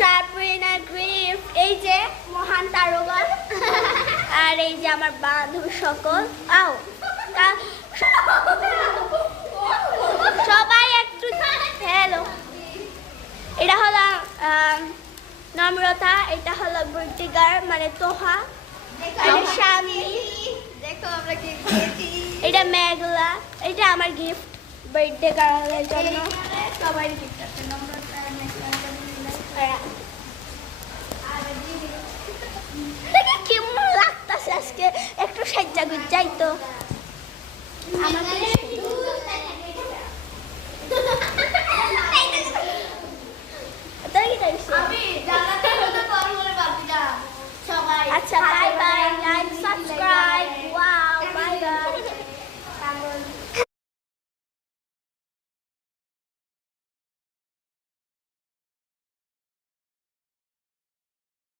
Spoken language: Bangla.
সাবরিনা গিফট, এই যে মহান তারকা, আর এই যে আমার বান্ধবী সকল। আও সবাই একটু হ্যালো। এটা হলো নম্রতা, এটা হলো বৃত্তিকার মানে তোহা, স্বামী, এটা মেঘলা, এটা আমার গিফট বার্থডে গার্লের জন্য। সবাই গিফট আছে নম্রতা দেখে কেমন লাগতেছে আজকে, একটু সাজ্জা গুজ্জাই তো আচ্ছা, বাই বাই, লাইক সাবস্ক্রাইব।